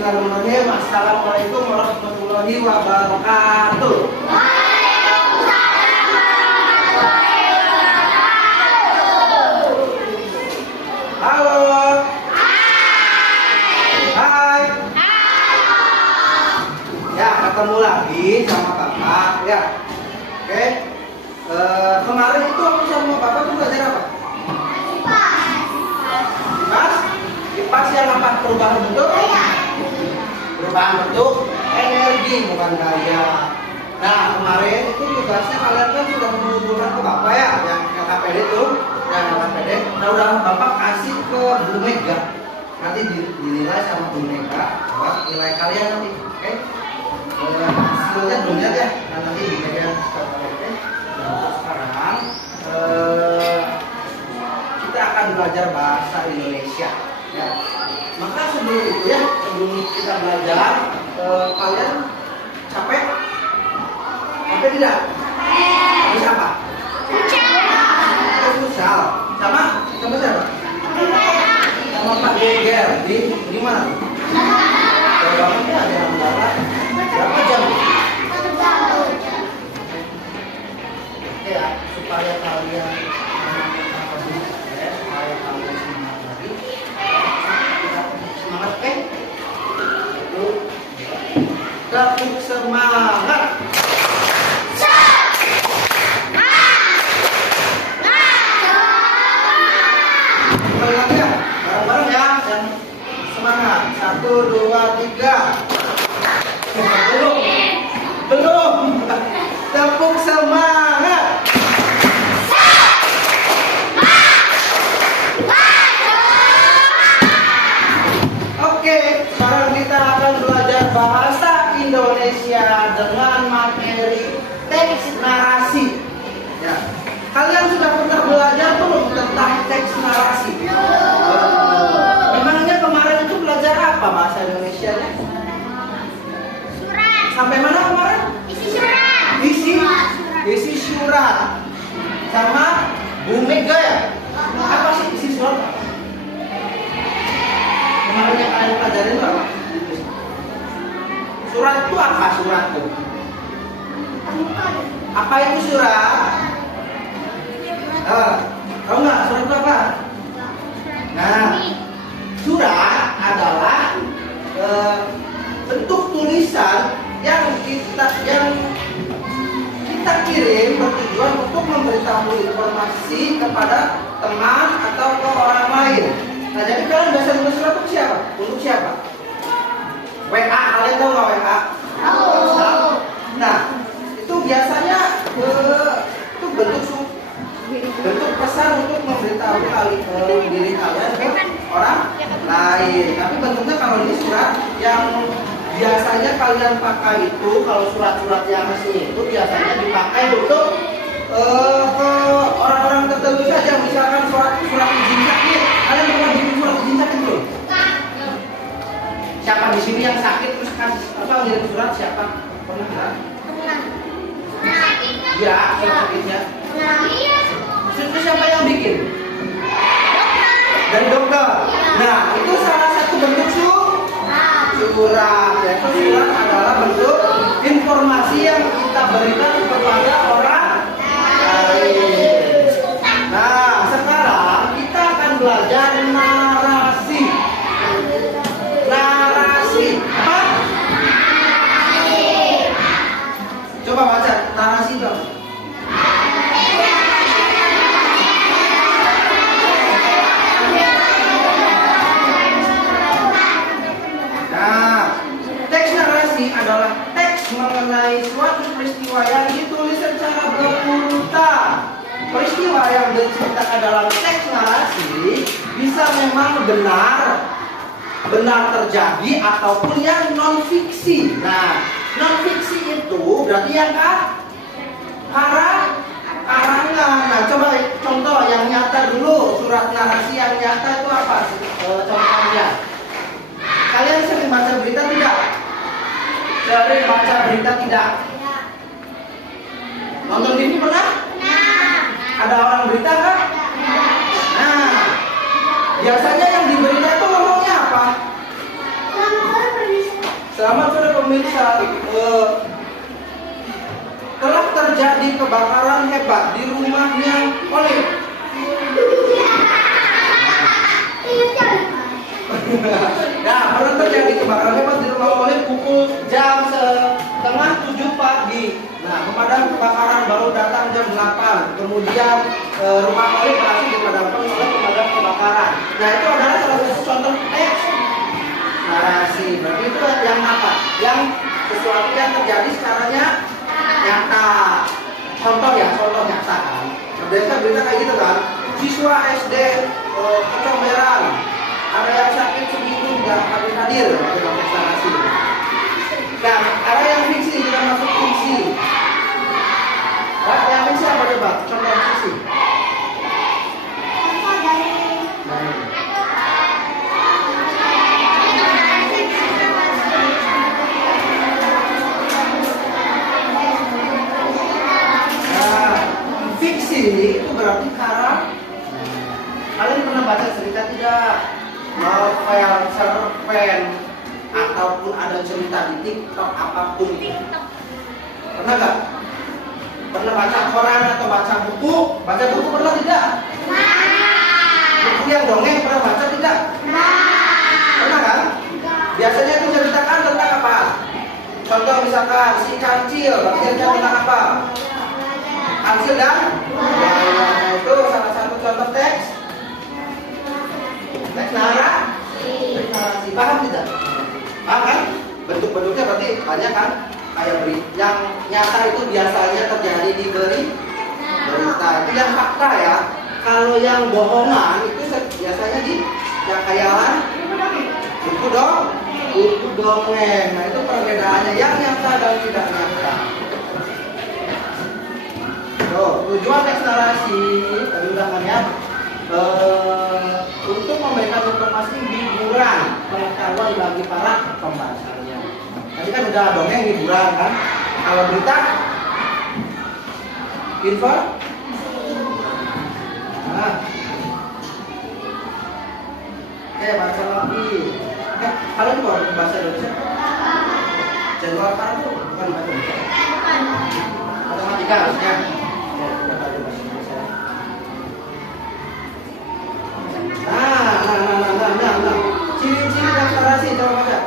Bismillahirrahmanirrahim. Assalamualaikum warahmatullahi wabarakatuh. Waalaikumsalam warahmatullahi wabarakatuh. Halo. Hai. Ya, ketemu lagi sama Bapak ya. Oke. Kemarin itu aku sama Bapak tuh belajar apa? IPAS. IPAS yang apa? Perubahan bentuk? Perubahan bentuk energi, bukan gaya. Nah, kemarin itu tugasnya kalian kan sudah mengumpulkan ke Bapak ya, yang KPD itu, yang KPD. Nah, udah Bapak kasih ke Bu Mega. Nanti dinilai sama Bu Mega buat nilai kalian nanti. Oke? Hasilnya belum lihat ya. Nah, nanti Bu Mega yang oke. Nah, sekarang kita akan belajar bahasa Indonesia ya. Maka sebelum itu ya, sebelum kita belajar, kalian capek? Capek tidak? Habis apa? Futsal. Sama siapa? Sama Pak Geger di mana? Jawabannya ada yang barat. Berapa jam? Oke ya, supaya kalian gabung semangat. Kembali lagi ya, bareng-bareng ya, dan semangat. 1, 2, 3. Belum. Tepuk semangat. Oke, sekarang kita akan belajar bahasa Indonesia dengan materi teks narasi. Ya. Kalian sudah pernah belajar belum tentang teks narasi? Memangnya kemarin itu belajar apa bahasa Indonesianya? Surat. Sampai mana kemarin? Isi surat. Isi surat. Sama Bu Mega ya? Apa sih isi surat? Kemarin yang kalian pelajarin itu apa? Surat itu apa? Surat itu apa itu surat? Tahu nggak surat itu apa? Nah, surat adalah bentuk tulisan yang kita kirim bertujuan untuk memberitahu informasi kepada teman atau ke orang lain. Nah, jadi kalian biasa nulis surat itu siapa? Untuk siapa? WA, kalian tahu nggak WA? Tahu. Nah, itu biasanya itu bentuk pesan untuk memberitahu diri kalian ke orang lain. Tapi bentuknya kalau ini surat yang biasanya kalian pakai itu, kalau surat-surat yang resmi itu biasanya dipakai untuk ke orang-orang tertentu saja. Misalkan surat izin sakit, kalian pernah bikin surat izin sakit belum? Siapa di sini yang sakit terus kasih ngirim surat, siapa? Pernah nggak? Ya, sakitnya. Itu siapa yang bikin? Dari dokter. Nah, itu salah satu bentuk surat. Ya, surat adalah bentuk informasi yang kita berikan kepada orang lain. Nah, sekarang kita akan belajar narasi. Narasi. Apa? Coba baca narasi dong. Adalah teks mengenai suatu peristiwa yang ditulis secara berurutan. Peristiwa yang diceritakan dalam teks narasi bisa memang benar terjadi ataupun yang non fiksi. Nah, non fiksi itu berarti yang karangan. Nah, coba contoh yang nyata dulu, surat narasi yang nyata itu apa? Contohnya, kalian sering baca berita tidak? Sering baca berita tidak? Nonton TV pernah? Ada orang berita kan? Nah, biasanya yang di berita itu ngomongnya apa? Selamat sore pemirsa. Telah terjadi kebakaran hebat di rumahnya Olive. Nah, baru terjadi kebakaran hebat di rumah Olive pukul jam setengah 7 pagi. Nah, pemadam kebakaran baru datang jam 8. Kemudian rumah Olive berhasil dipadamkan oleh pemadam kebakaran. Nah, itu adalah salah satu contoh teks narasi. Berarti itu yang apa? Yang sesuatu yang terjadi secara nyata. Contoh ya, contoh nyata kan. Biasa berita kayak gitu kan. Siswa SD Kecomberan ada yang sakit seminggu tidak hadir dalam teks narasi. Nah, ada yang fiksi kita masuk fiksi. Nah, yang fiksi apa coba? Contoh fiksi. Fiksi itu berarti karakter. Kalian pernah baca cerita tidak? Novel, cerpen, ataupun ada cerita di TikTok apapun. Pernah nggak? Pernah baca koran atau baca buku? Baca buku pernah tidak? Buku yang dongeng pernah baca tidak? Pernah kan? Biasanya itu menceritakan tentang apa? Contoh misalkan si kancil, cerita tentang apa? Kancil dan itu salah satu contoh teks narasi. Paham tidak? Paham kan? Bentuk-bentuknya berarti banyak kan? Kayak yang nyata itu biasanya terjadi di berita. Itu yang fakta ya. Kalau yang bohongan itu biasanya di yang khayalan buku dongeng. Nah, itu perbedaannya yang nyata dan tidak nyata. Tujuan teks narasi tadi ulangan ya, untuk memberikan informasi hiburan pengetahuan bagi para pembacanya. Tadi kan udah dongeng hiburan kan. Kalau berita info. Nah, oke, baca lagi. Kalian juga bahasa Indonesia? Jadwal apa itu? Bukan bahasa Indonesia. Matematika harusnya. Nah. Ciri-ciri teks narasi coba baca.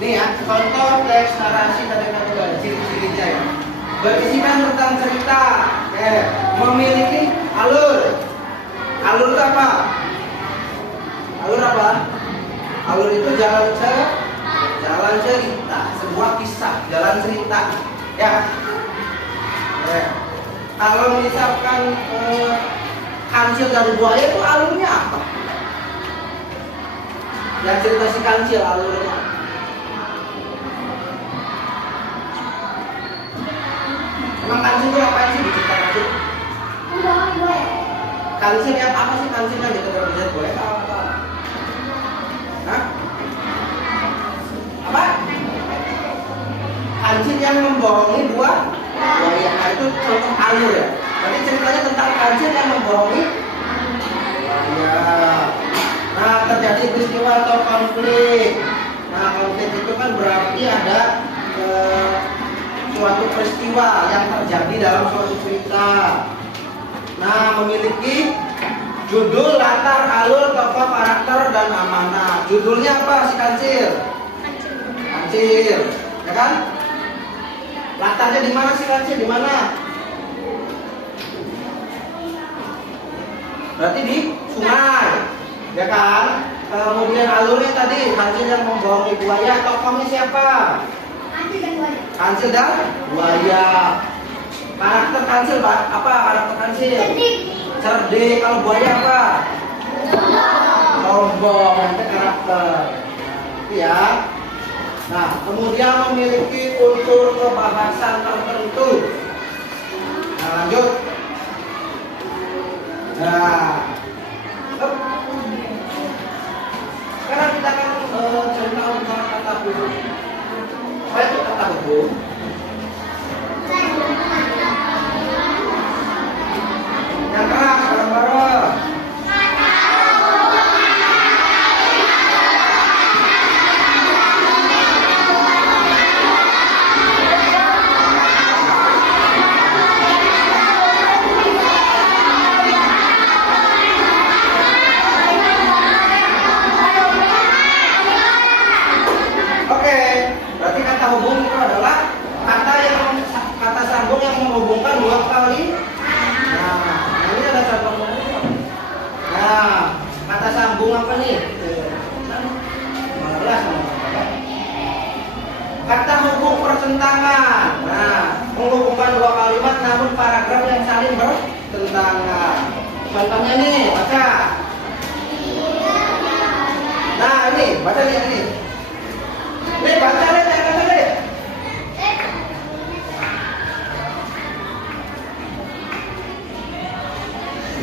Nih ya, contoh teks narasi tadi kan ciri-cirinya ya. Berisikan tentang cerita, memiliki alur. Alur itu apa? Alur apa? Alur itu jalan cerita, sebuah kisah, jalan cerita. Ya. Kalau misalkan kancil dari buaya itu alurnya apa? Yang cerita si kancil alurnya. Emang kancil itu apa sih di cerita kancil? Kancil yang apa sih kancil yang dikejar-kejar buaya apa? Hah? Apa? Kancil yang membohongi buaya. Nah, itu contoh alur ya. Berarti ceritanya tentang kancil yang membohongi buaya. Nah, terjadi peristiwa atau konflik. Nah, konflik itu kan berarti ada suatu peristiwa yang terjadi dalam suatu cerita. Nah, memiliki judul, latar, alur, tokoh, karakter, dan amanah. Judulnya apa si kancil? Kancil, ya kan? Latarnya di mana si kancil? Di mana? Berarti di sungai, ya kan? Kemudian alurnya tadi kancil yang membohongi buaya. Tokohnya siapa? Kancil dan buaya. Karakter kancil apa? Karakter kancil? Cerdik. Kalau buaya apa? Sombong. Itu karakter. ya. Nah, kemudian memiliki unsur kebahasan tertentu. Nah, lanjut. Nah, sekarang kita akan cerita tentang kata hubung. Apa itu kata hubung? Yang keras, bareng-bareng. Oke, berarti kata hubung itu adalah kata sambung yang menghubungkan dua kali. Nah, ini ada sambung. Nah, kata sambung apa nih? Kata hubung pertentangan. Nah, menghubungkan dua kalimat namun paragraf yang saling bertentangan. Contohnya nih, baca. Nah, ini, baca lihat ini. Nih, baca lihat, baca lihat.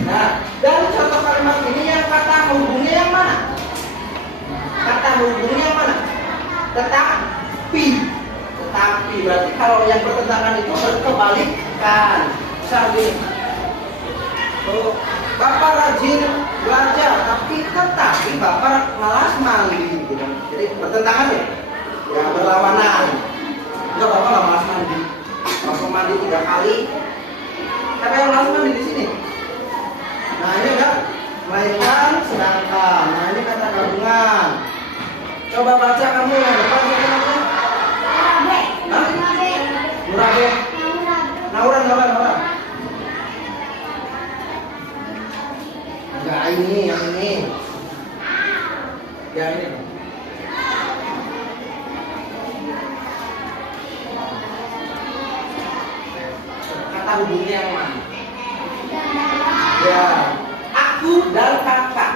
Nah, dari contoh kalimat ini yang kata hubungnya yang mana? Kata hubungnya yang mana? Tetapi berarti kalau yang bertentangan itu berkebalikan. Misalnya, Bapak rajin belajar, tapi Bapak malas mandi, gitu. Jadi bertentangan ya? Ya berlawanan. Enggak, Bapak nggak malas mandi. Bapak mandi 3 kali. Siapa yang malas mandi di sini? Nah, ini enggak, melainkan sedangkan. Nah, ini kata gabungan. Coba baca kamu yang depan siapa namanya? Murabe. Naura. Enggak, ini yang ini. Yang ini. Kata hubungnya yang mana? Ya, aku dan kakak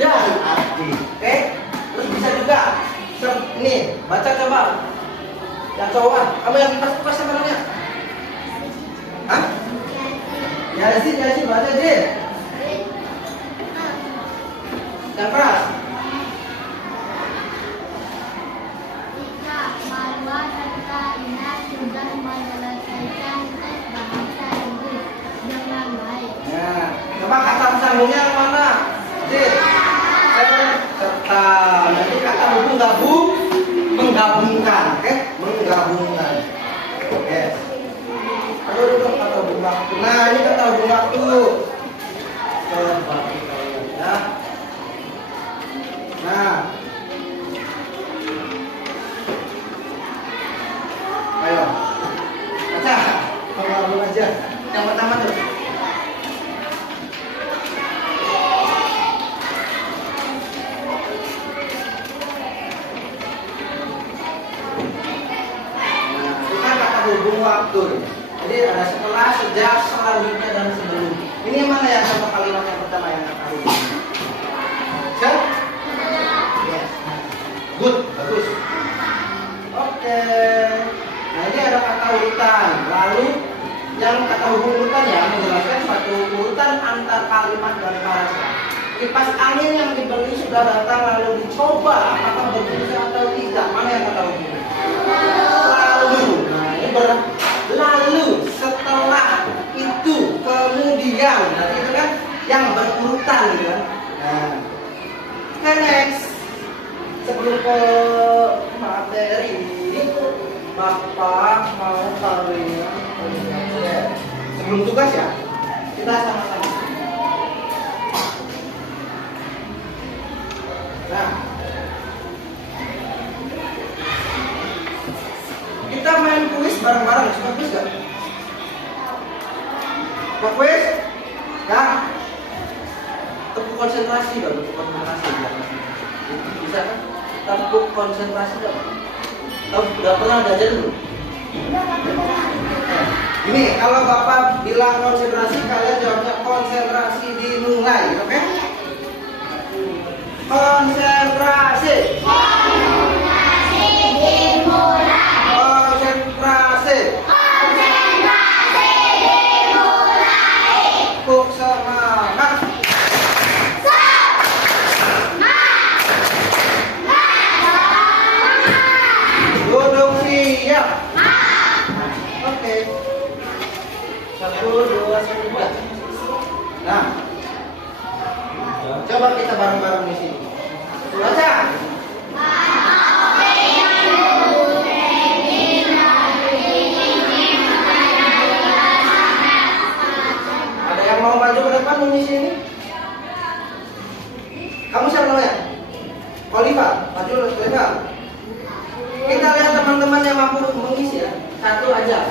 dan adik. Oke? Terus bisa juga ini, baca coba. Yang cowok, kamu yang pas apa namanya? Hah? Yasin, baca deh. Yang keras. Jika Marwa dan Karina sudah menyelesaikan tes bahasa Inggris dengan baik. Nah, coba kata sambungnya yang mana? Serta. Nanti kata hubung menggabungkan, oke? Menggabungkan. Oke. Aduh, duduk kata hubung waktu. Nah, ini kata hubung waktu. Coba kita lihat ya. Nah, ayo, baca. Kamu aja. Yang pertama tuh. Hubung waktu. Jadi ada setelah, sejak, selanjutnya dan sebelum. Ini mana yang sama kalimat yang pertama yang kata hubung? Kan? Yes. Good, bagus. Oke. Nah, ini ada kata urutan. Lalu yang kata hubung urutan ya menjelaskan satu urutan antar kalimat dan paragraf. Kipas angin yang dibeli sudah datang lalu dicoba apakah berbisa atau tidak. Mana yang kata hubung? Lalu. Lalu setelah itu kemudian, nanti itu kan yang berurutan gitu kan. Nah, next sebelum ke materi, Bapak mau kalian sebelum tugas ya, kita sama-sama. Nah, kita main kuis bareng-bareng, suka kuis gak? Suka kuis? Nah, tepuk konsentrasi dong, tepuk konsentrasi. Bisa kan? Tepuk konsentrasi dong. Kamu udah pernah belajar belum? Ini kalau Bapak bilang konsentrasi, kalian jawabnya konsentrasi dimulai, oke? Konsentrasi. yang mampu mengisi ya? Satu aja.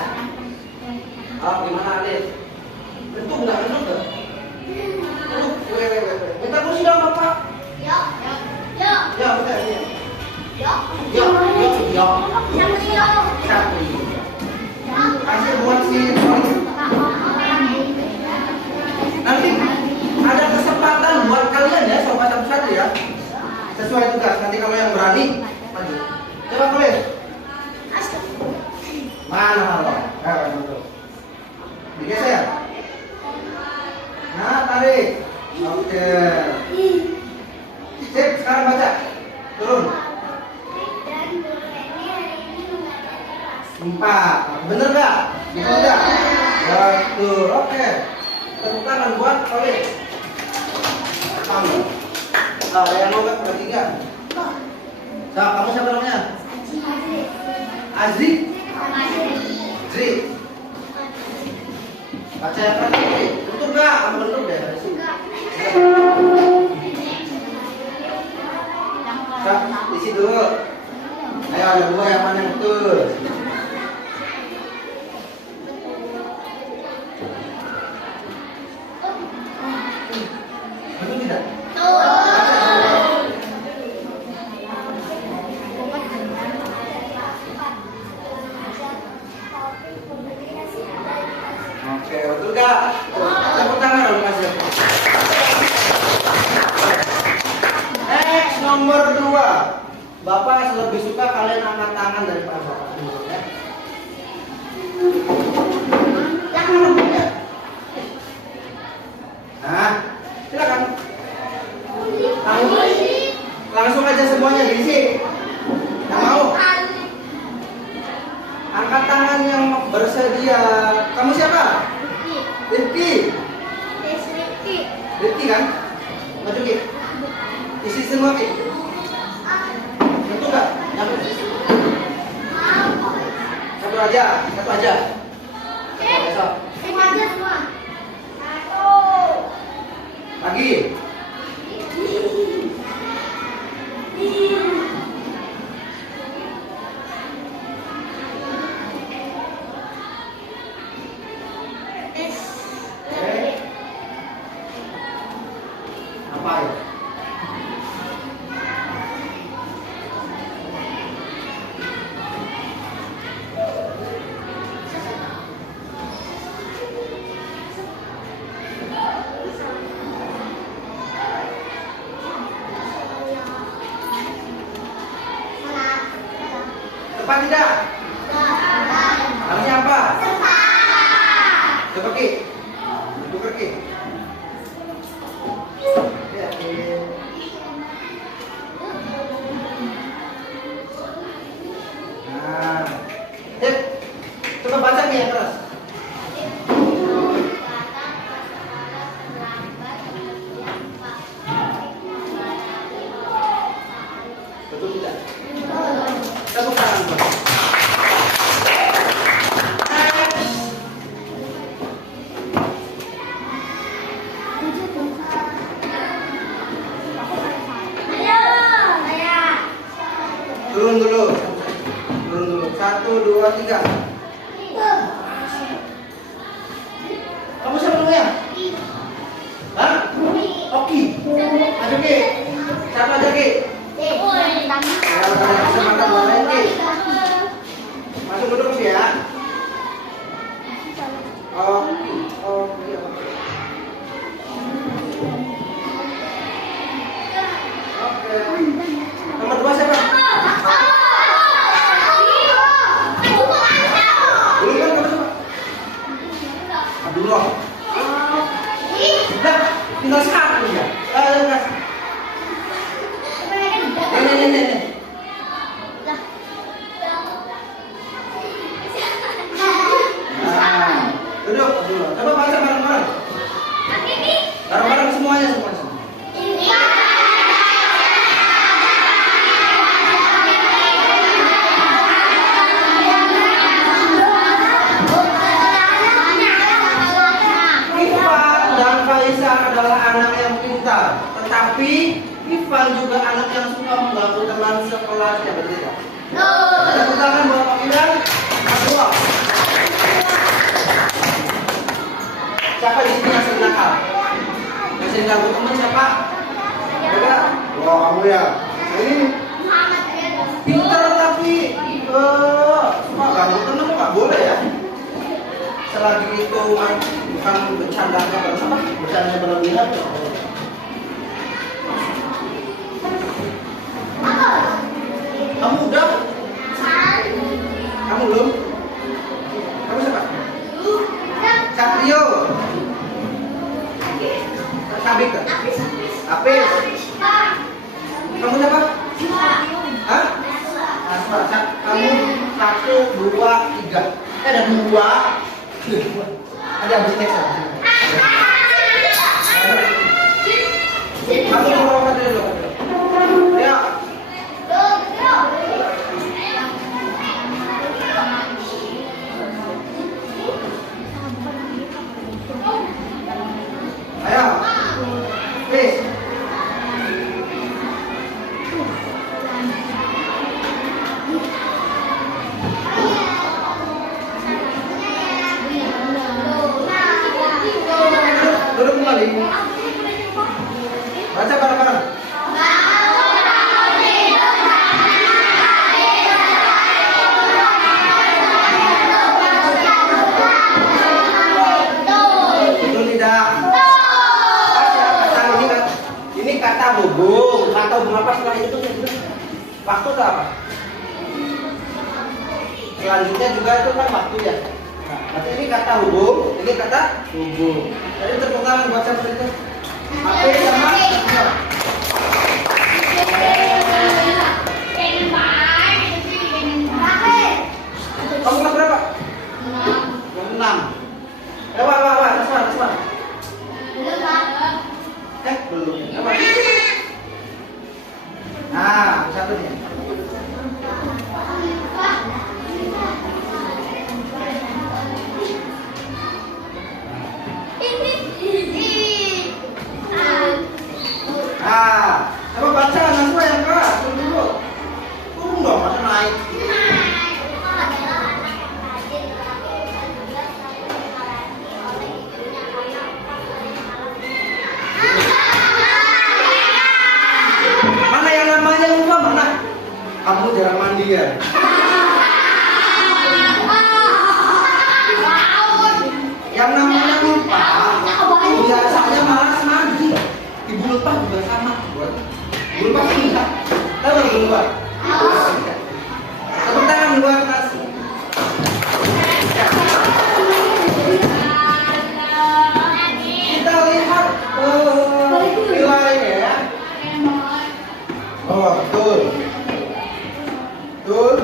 Oh, gimana Alif? Bentuk nggak bentuk nggak? Bentuk, minta kursi dong Bapak. Yo. Yo. Ya, bentar ini. Yo. Yo. Yo. Satu. Kasih buat si Sony. Nanti ada kesempatan buat kalian ya, sobat satu-satu ya. Sesuai tugas. Nanti kalau yang berani maju. Coba boleh. Mana lo? Betul. Digeser. Nah, tarik. Oke. Sip, sekarang baca. Turun. 4. Bener gak? Betul gak? Betul. Oke. Tepuk tangan buat Oleh. Kamu. Nah, ada yang mau gak? Bertiga. Nah, kamu siapa namanya? Azri. Azri. Baca yang terakhir. Betul gak? Kamu betul deh. Nah, isi dulu. Ayo ada dua yang mana yang betul. Betul tidak? Oke, betul gak? Tepuk tangan dong kasih. Next nomor 2. Bapak lebih suka kalian angkat tangan daripada Bapak sendiri ya. Jangan lembut ya. Nah, silakan. Langsung aja semuanya diisi. Yang mau? Angkat tangan yang bersedia. Kamu siapa? Rifki. Rifki kan? Maju Ki. Isi semua Ki. Betul nggak? Nyampe. Satu aja. Besok. Lagi. Apa ya? Tepat tidak? Namanya apa? Coba Ki. Tukar Ki. Ya, nah, Dek, coba baca Ki yang keras. Betul tidak? Tepuk tangan Pak. Turun dulu. 1, 2, 3. Kamu siapa namanya? Hah? Oki. Ayo Ki. Siapa aja Ki? Kalau ada kesempatan buat main Ki. Masuk duduk ya. Oki. Oke. Nomor 2 siapa? Abdullah. Nah, tinggal satu ya. Nih. Nah, duduk Abdullah. Coba baca bareng-bareng. Bareng-bareng semuanya. Adalah anak yang pintar, tetapi Ivan juga anak yang suka mengganggu teman sekelasnya, betul tidak? Tepuk tangan buat Pak Ida. nakal. Yang sering ganggu teman siapa? Coba. Wah, kamu ya. Ini pintar tapi suka ganggu teman tuh nggak boleh ya. Selagi itu bukan bercandanya apa? Bercandanya berlebihan. Kamu udah? Kamu belum? Kamu siapa? Satrio. Sabik kan? Apis. Kamu siapa? Hah? Asma. Kamu 1, 2, 3. Ada 2. Ada habis tes. Kamu mau apa dulu? Ya. Ayo. Please. Duduk kembali. Baca bareng-bareng. Betul tidak? Ini kata hubung. Kata hubung apa setelah itu? Waktu atau apa? Selanjutnya juga itu kan waktu ya. Nah, berarti ini kata hubung, ini kata hubung. Jadi tepuk tangan buat siapa itu? Apa sama? Kamu kelas berapa? 6. Wah, Asma. Belum. Apa? Nah, satu nih. Nah, coba baca Naswa yang keras. Turun dulu. Turun dong, masa naik. Mana yang namanya lupa mana? Kamu jarang mandi ya? Yang namanya lupa biasanya malas mandi. Ibu lupa juga sama. Ibu lupa enggak? Tahu ibu lupa? Tepuk tangan luar atas. Kita lihat nilainya ya. Oh, betul. Betul.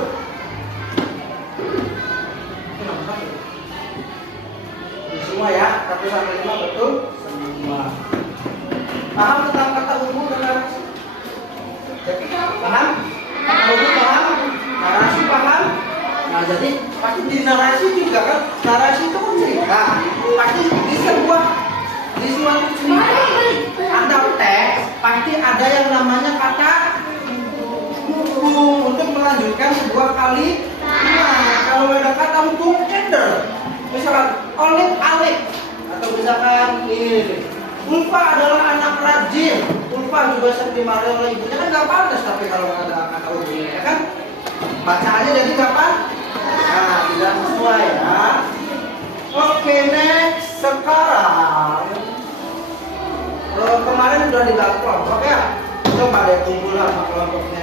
Semua ya, 1 sampai 5 betul semua. Paham tentang kata hubung dan narasi? Paham? Kata hubung paham? Narasi paham? Nah, jadi pasti di narasi juga kan, narasi itu kan cerita. Pasti di suatu cerita ada teks, pasti ada yang namanya kata hubung untuk melanjutkan sebuah kalimat. Nah, kalau ada kata hubung gender, misalkan Alif atau misalkan ini Ulfa adalah anak rajin. Ulfa juga sering dimarahi oleh ibunya, kan nggak pantas. Tapi kalau ada kata hubungnya ya kan, baca aja jadi kapan? Nah, tidak sesuai ya. Oke, next. Sekarang kemarin sudah dilakukan kelompok ya. Coba deh kumpul sama kelompoknya